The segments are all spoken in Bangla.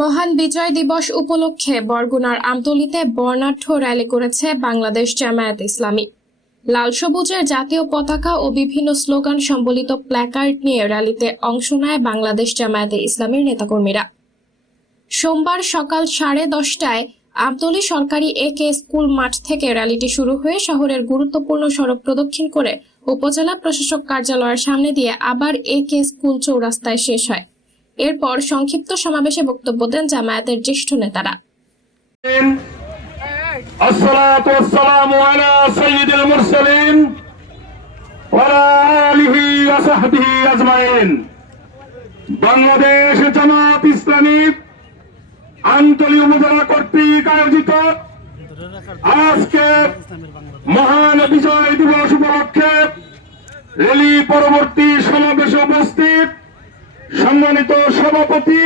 মহান বিজয় দিবস উপলক্ষে বরগুনার আমতলীতে বর্ণাঢ্য র্যালি করেছে বাংলাদেশ জামায়াতে ইসলামী। লাল সবুজের জাতীয় পতাকা ও বিভিন্ন স্লোগান সম্বলিত প্ল্যাকার্ড নিয়ে র্যালিতে অংশ নেয় বাংলাদেশ জামায়াতে ইসলামীর নেতাকর্মীরা। সোমবার সকাল 10:30টায় আমতলী সরকারি একে স্কুল মাঠ থেকে র্যালিটি শুরু হয়ে শহরের গুরুত্বপূর্ণ সড়ক প্রদক্ষিণ করে উপজেলা প্রশাসক কার্যালয়ের সামনে দিয়ে আবার একে স্কুল চৌরাস্তায় শেষ হয়। এরপর সংক্ষিপ্ত সমাবেশে বক্তব্য দেন জামায়াতের জ্যেষ্ঠ নেতারা। আসসালাতু ওয়াসসালামু আলা সাইয়্যিদিল মুরসালিন ওয়া আলা আলিহি ওয়া সাহবিহি আজমাইন। বাংলাদেশ জামায়াত ইসলামী আমতলী উপজেলা কর্তৃক আয়োজিত আজকে মহান বিজয় দিবস উপলক্ষে র্যালি পরবর্তী সমাবেশে উপস্থিত সম্মানিত সভাপতি,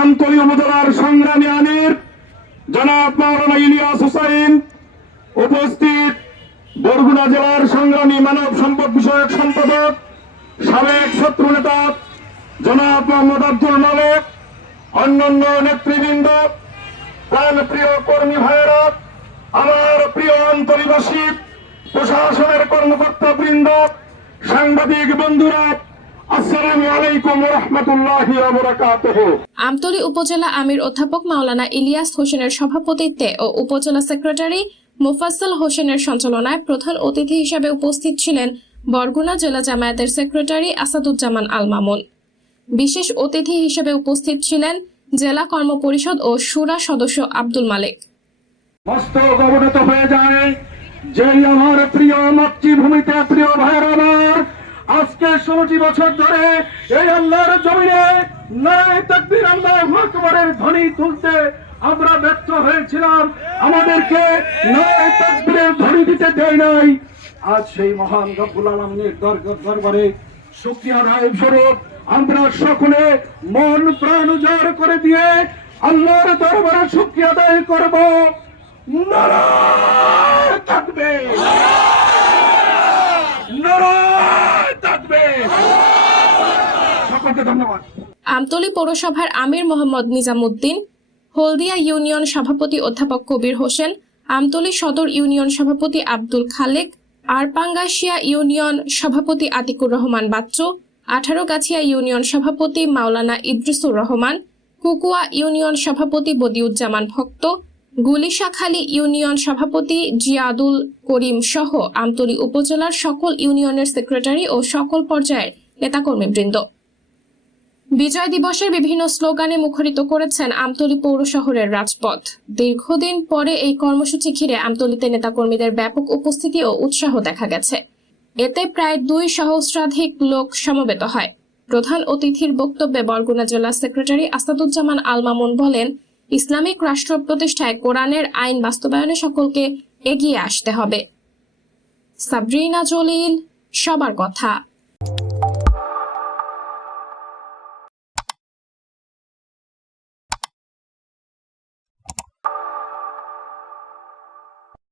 আমতলী উপজেলার সংগ্রামী আমির জনাব মাওলানা ইলিয়াস হুসাইন, উপস্থিত বরগুনা জেলার সংগ্রামী মানব সম্পদ বিষয়ক সম্পাদক সাবেক ছাত্র নেতা জনাব মোহাম্মদ আব্দুল মালেক, অন্যান্য নেতৃবৃন্দ, প্রাণপ্রিয় কর্মী ভাইয়েরা, আমার প্রিয় আমতলীবাসী, প্রশাসনের কর্মকর্তা বৃন্দ, সাংবাদিক বন্ধুরা, আসসালামু আলাইকুম ওয়া রাহমাতুল্লাহি ওয়া বারাকাতুহু। আমতলী উপজেলা আমির অধ্যাপক মাওলানা ইলিয়াস হোসেনের সভাপতিত্বে ও উপজেলা সেক্রেটারি মুফাজ্জল হোসেনের সঞ্চালনায় প্রধান অতিথি হিসেবে উপস্থিত ছিলেন বরগুনা জেলা জামায়াতের সেক্রেটারি আসাদুজ্জামান আল মামুন। বিশেষ অতিথি হিসেবে উপস্থিত ছিলেন জেলা কর্ম পরিষদ ও শুরা সদস্য আব্দুল মালিক। মস্তক অবনত হয়ে যায় যে আমার প্রিয় মাতৃভূমিতে প্রিয় ভাইয়েরা আমার, আজকে 16টি বছর ধরে এই আল্লাহর জমিনে নারায়ে তাকবীর আল্লাহু আকবারের ধ্বনি তুলতে আমরা ব্যর্থ হয়েছিলাম, আমাদেরকে নারায়ে তাকবীরের ধ্বনি দিতে দেয় নাই। আজ সেই মহান রব্বুল আলামিনের দরবারে শুকরিয়া আদায় স্বরূপ আমরা সকলে মন প্রাণ উজাড় করে দিয়ে আল্লাহর দরবারে শুকরিয়া আদায় করব। নারায়ে তাকবীর, নারায়ে তাকবীর। সকলকে ধন্যবাদ। আমতলী পৌরসভার আমির মোহাম্মদ নিজামুদ্দিন, হলদিয়া ইউনিয়ন সভাপতি অধ্যাপক কবির হোসেন, আমতলী সদর ইউনিয়ন সভাপতি আব্দুল খালেক, আরপাঙ্গাশিয়া ইউনিয়ন সভাপতি আতিকুর রহমান বাচ্চু, 18গাছিয়া ইউনিয়ন সভাপতি মাওলানা ইদ্রিসুর রহমান, কুকুয়া ইউনিয়ন সভাপতি বদিউজ্জামান ভক্ত, গুলিশাখালী ইউনিয়ন সভাপতি জিয়াদুল করিম সহ আমতলী উপজেলার সকল ইউনিয়নের সেক্রেটারি ও সকল পর্যায়ের নেতাকর্মীবৃন্দ বিজয় দিবসের বিভিন্ন স্লোগানে মুখরিত করেছেন আমতলী পৌর শহরের রাজপথ। দীর্ঘদিন পরে এই কর্মসূচি ঘিরে আমতলীতে নেতাকর্মীদের ব্যাপক উপস্থিতি ও উৎসাহ দেখা গেছে। এতে প্রায় 2 সহস্রাধিক লোক সমবেত হয়। প্রধান অতিথির বক্তব্যে বরগুনা জেলা সেক্রেটারি আসাদুজ্জামান আল মামুন বলেন, ইসলামিক রাষ্ট্র প্রতিষ্ঠায় কোরআনের আইন বাস্তবায়নে সকলকে এগিয়ে আসতে হবে। সাবরিনা জলিল, সবার কথা।